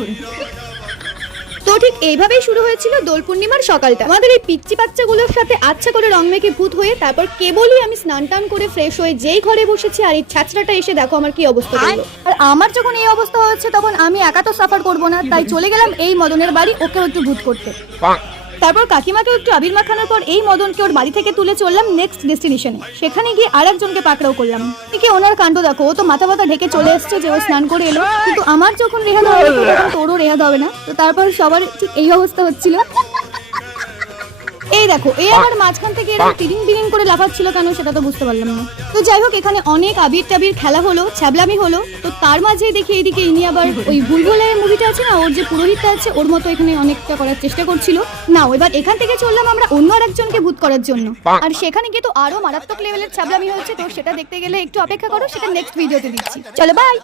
করে। তো ঠিক এইভাবেই শুরু হয়েছিল দোল পূর্ণিমার সকালটা। আমাদের এই পিচ্চি বাচ্চাগুলোর সাথে আচ্ছা করে রং মেখে ভূত হয়ে তারপর কেবলই আমি স্নান টান করে ফ্রেশ হয়ে যেই ঘরে বসেছি আর এই ছাচড়াটা এসে দেখো আমার কি অবস্থা হলো। আর আমার যখন এই অবস্থা হচ্ছে তখন আমি একা তো সাফার করবো না, তাই চলে গেলাম এই মদনের বাড়ি ওকেও একটু ভূত করতে। তারপর কাকিমাকে একটু আবির মাখানোর পর এই মদনকে ওর বাড়ি থেকে তুলে চললাম নেক্সট ডেস্টিনেশনে। সেখানে গিয়ে আরেকজনকে পাকড়াও করলাম। এদিকে ওনার কাণ্ড দেখো, ও তো মাথা ব্যথা ঢেকে চলে এসছে যে ও স্নান করে এলো, কিন্তু আমার যখন রেহাদ হবে তখন তোরও রেহাদ হবে না। তো তারপর সবার ঠিক এই অবস্থা হচ্ছিল। এই দেখো এই আমার মাঝখান থেকে এরকম তিরিং বিরিং করে লাফাচ্ছিল কেন সেটা তো বুঝতে পারলাম না। তো যাই হোক, এখানে অনেক আবির টাবির খেলা হলো, ছ্যাবলামি হলো। তো তার মাঝেই দেখি এইদিকে ইনি আবার ওই ভুলভুলাইয়া মুভিটা আছে না, ওর যে পুরোহিতটা আছে ওর মতো এখানে অনেকটা করার চেষ্টা করছিল। না এবার এখান থেকে চললাম আমরা অন্য আরেকজনকে ভূত করার জন্য। আর সেখানে গিয়ে তো আরো মারাত্মক লেভেলের ছ্যাবলামি হয়েছে। তো সেটা দেখতে গেলে একটু অপেক্ষা করো, সেটা নেক্সট ভিডিওতে দিচ্ছি। চলো বাই।